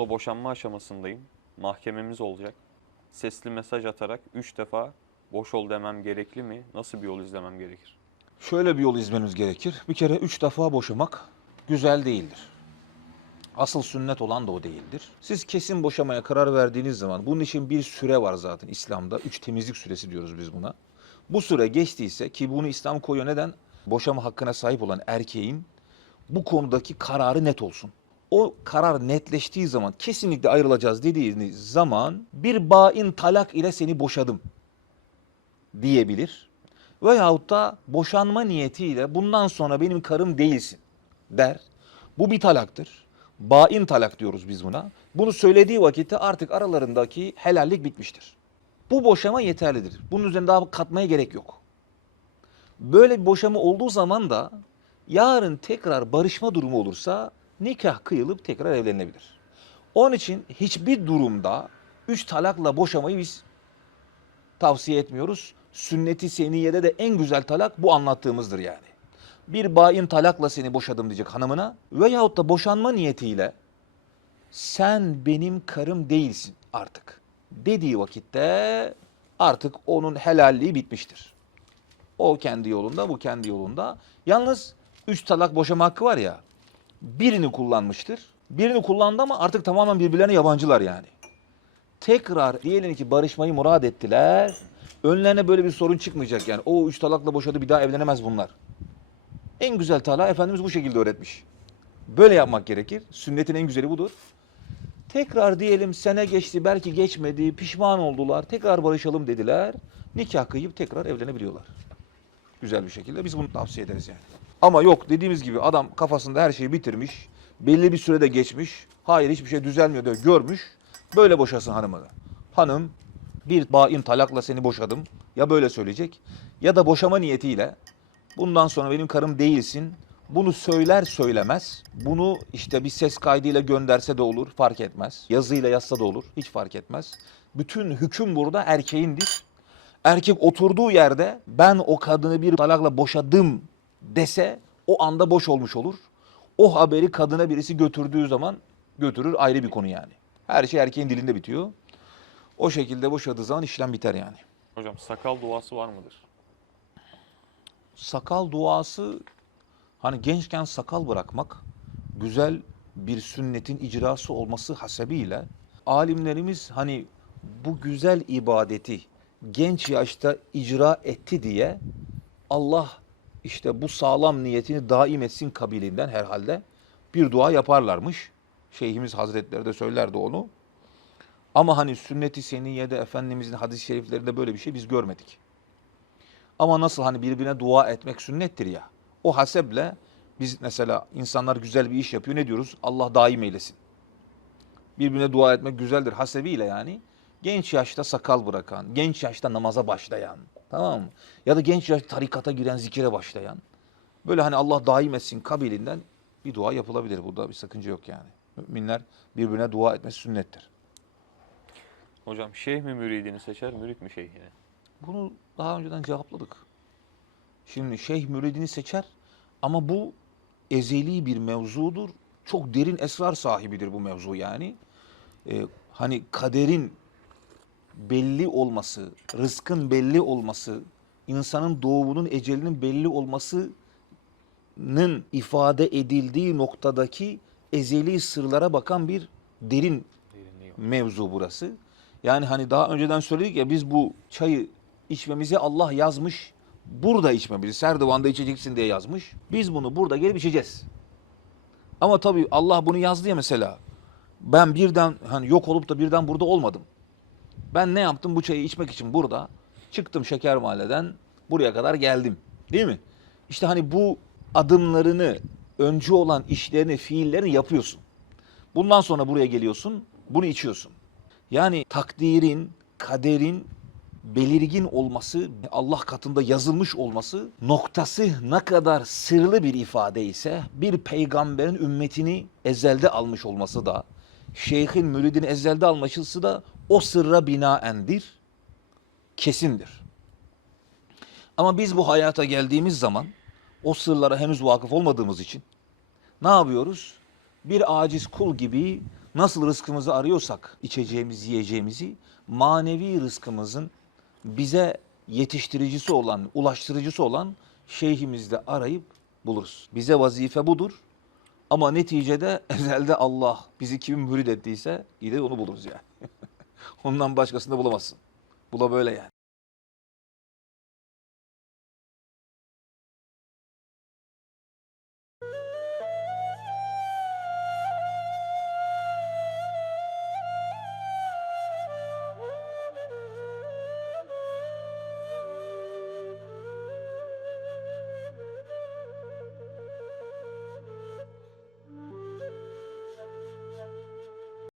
Hanımla boşanma aşamasındayım. Mahkememiz olacak. Sesli mesaj atarak 3 defa boş ol demem gerekli mi? Nasıl bir yol izlemem gerekir? Şöyle bir yol izmeniz gerekir. Bir kere üç defa boşamak güzel değildir. Asıl sünnet olan da o değildir. Siz kesin boşamaya karar verdiğiniz zaman bunun için bir süre var zaten İslam'da. Üç temizlik süresi diyoruz biz buna. Bu süre geçtiyse ki bunu İslam koyuyor neden? Boşama hakkına sahip olan erkeğin bu konudaki kararı net olsun. O karar netleştiği zaman kesinlikle ayrılacağız dediğiniz zaman bir bain talak ile seni boşadım diyebilir. Veyahut da boşanma niyetiyle bundan sonra benim karım değilsin der. Bu bir talaktır. Bain talak diyoruz biz buna. Bunu söylediği vakitte artık aralarındaki helallik bitmiştir. Bu boşama yeterlidir. Bunun üzerine daha katmaya gerek yok. Böyle bir boşama olduğu zaman da yarın tekrar barışma durumu olursa nikah kıyılıp tekrar evlenilebilir. Onun için hiçbir durumda üç talakla boşamayı biz tavsiye etmiyoruz. Sünnet-i seniyede de en güzel talak bu anlattığımızdır yani. Bir bain talakla seni boşadım diyecek hanımına veyahut da boşanma niyetiyle sen benim karım değilsin artık dediği vakitte artık onun helalliği bitmiştir. O kendi yolunda, bu kendi yolunda. Yalnız üç talak boşama hakkı var ya, birini kullanmıştır. Birini kullandı ama artık tamamen birbirlerine yabancılar yani tekrar diyelim ki barışmayı murad ettiler. Önlerine böyle bir sorun çıkmayacak yani. O üç talakla boşadı bir daha evlenemez bunlar. En güzel talak Efendimiz bu şekilde öğretmiş. Böyle yapmak gerekir. Sünnetin en güzeli budur. Tekrar diyelim sene geçti belki geçmedi pişman oldular. Tekrar barışalım dediler. Nikah kıyıp tekrar evlenebiliyorlar. Güzel bir şekilde biz bunu tavsiye ederiz yani. Ama yok dediğimiz gibi adam kafasında her şeyi bitirmiş. Belli bir sürede geçmiş. Hayır hiçbir şey düzelmiyor diyor görmüş. Böyle boşasın hanımını. Hanım bir bain talakla seni boşadım. Ya böyle söyleyecek ya da boşama niyetiyle bundan sonra benim karım değilsin. Bunu söyler söylemez. Bunu işte bir ses kaydıyla gönderse de olur fark etmez. Yazıyla yazsa da olur hiç fark etmez. Bütün hüküm burada erkeğindir. Erkek oturduğu yerde ben o kadını bir talakla boşadım dese o anda boş olmuş olur. O haberi kadına birisi götürdüğü zaman götürür ayrı bir konu yani. Her şey erkeğin dilinde bitiyor. O şekilde boşadığı zaman işlem biter yani. Hocam sakal duası var mıdır? Sakal duası hani gençken sakal bırakmak güzel bir sünnetin icrası olması hasebiyle alimlerimiz hani bu güzel ibadeti genç yaşta icra etti diye Allah işte bu sağlam niyetini daim etsin kabiliğinden herhalde bir dua yaparlarmış. Şeyhimiz Hazretleri de söylerdi onu. Ama hani sünnet-i seniyede Efendimizin hadis-i şeriflerinde böyle bir şey biz görmedik. Ama nasıl hani birbirine dua etmek sünnettir ya. O haseble biz mesela insanlar güzel bir iş yapıyor ne diyoruz? Allah daim eylesin. Birbirine dua etmek güzeldir hasebiyle yani. Genç yaşta sakal bırakan, genç yaşta namaza başlayan, tamam mı? Ya da genç yaşta tarikata giren, zikire başlayan. Böyle hani Allah daim etsin kabilinden bir dua yapılabilir. Burada bir sakınca yok yani. Müminler birbirine dua etmesi sünnettir. Hocam şeyh mi müridini seçer, mürit mi şeyhini? Bunu daha önceden cevapladık. Şimdi şeyh müridini seçer ama bu ezeli bir mevzudur. Çok derin esrar sahibidir bu mevzu yani. Ee, hani kaderin belli olması, rızkın belli olması, insanın doğumunun ecelinin belli olmasının ifade edildiği noktadaki ezeli sırlara bakan bir derin mevzu burası. Yani hani daha önceden söyledik ya biz bu çayı içmemizi Allah yazmış. Burada içmemizi, Serdivan'da içeceksin diye yazmış. Biz bunu burada gelip içeceğiz. Ama tabii Allah bunu yazdı ya mesela. Ben birden hani yok olup da birden burada olmadım. Ben ne yaptım bu çayı içmek için burada? Çıktım Şeker Mahalle'den buraya kadar geldim. Değil mi? İşte hani bu adımlarını, öncü olan işlerini, fiillerini yapıyorsun. Bundan sonra buraya geliyorsun, bunu içiyorsun. Yani takdirin, kaderin belirgin olması, Allah katında yazılmış olması noktası ne kadar sırlı bir ifade ise bir peygamberin ümmetini ezelde almış olması da şeyhin müridini ezelde alması da o sırra binaendir, kesindir. Ama biz bu hayata geldiğimiz zaman o sırlara henüz vakıf olmadığımız için ne yapıyoruz? Bir aciz kul gibi Nasıl rızkımızı arıyorsak, içeceğimizi, yiyeceğimizi, manevi rızkımızın bize yetiştiricisi olan, ulaştırıcısı olan şeyhimizde arayıp buluruz. Bize vazife budur. Ama neticede ezelde Allah bizi kim mürid ettiyse gider onu buluruz yani. Ondan başkasını bulamazsın. Bu da böyle yani.